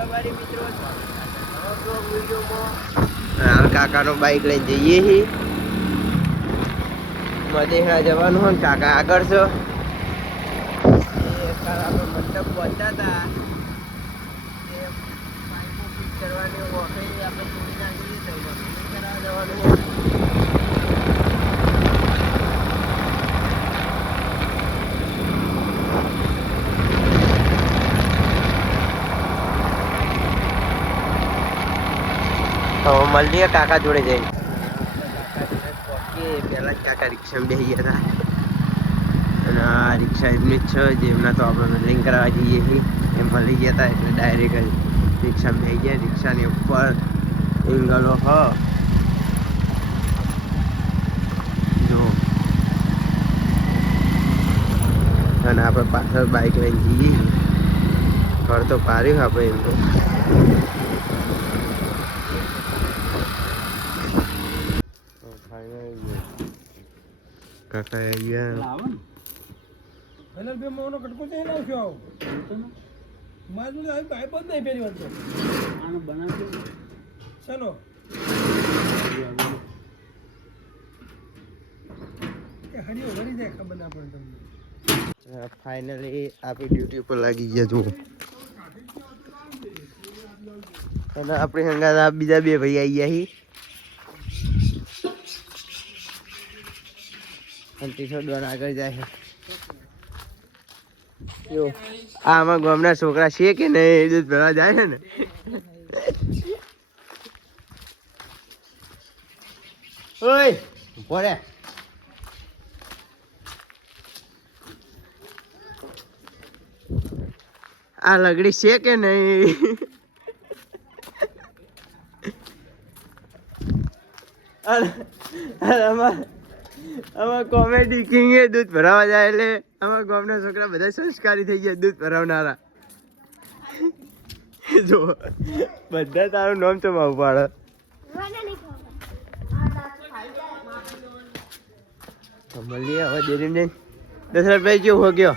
બાબારી મિત્રો હાલ કાકાનો બાઈક લઈને જઈએ છીએ મદેહરા જવાનું હોય કાકા આગળ છો. આપણે મંડપ પહોંચતા હતા કરવાની આપણે જવાનું હોય તો મળીએ, કાકા જોડે જઈને. પહેલાં જ કાકા રિક્ષામાં બેસી ગયા હતા. અને આ રિક્ષા એમની જ છે જેમના તો આપણે લિંક કરાવવા જઈએ એમ મળી ગયા હતા, એટલે ડાયરેક્ટ રિક્ષામાં બેસી ગયા. રિક્ષાની ઉપર એંગલો હ. અને આપણે પાછળ બાઇક લઈને જઈએ. ઘર તો પાર્યું આપણે એમ તો. કાકા અહીંયા પેલા બે મોનો કટકો છે ના શું આવું. મારું તો આવી પાઇપ જ નહીં પહેલી વાત તો આનો બનાવજો. ચલો. હરિયો ભરી જાય ખબર ના પડે તમને. ફાઇનલી આપણી ડ્યુટી ઉપર લાગી ગયા જુઓ. અને આપણી હંગાત આ બીજા બે ભાઈ આવી ગયા આમાં ગામના છોકરા છે કે નહીં દૂધ ભરવા જાય છે ને? ઓય આ લગડી છે કે નહીં? અરે આમાં કોમેડી કિંગ એ દૂધ ભરાવા જાય એટલે આમાં ગામના છોકરા બધા સંસ્કારી થઈ ગયા દૂધ ભરાવનારા. જો, બધા તારું નામ તો માં ઉપાડે મળીએ હવે દેરી દસ રૂપિયા કેવું હો ગયો?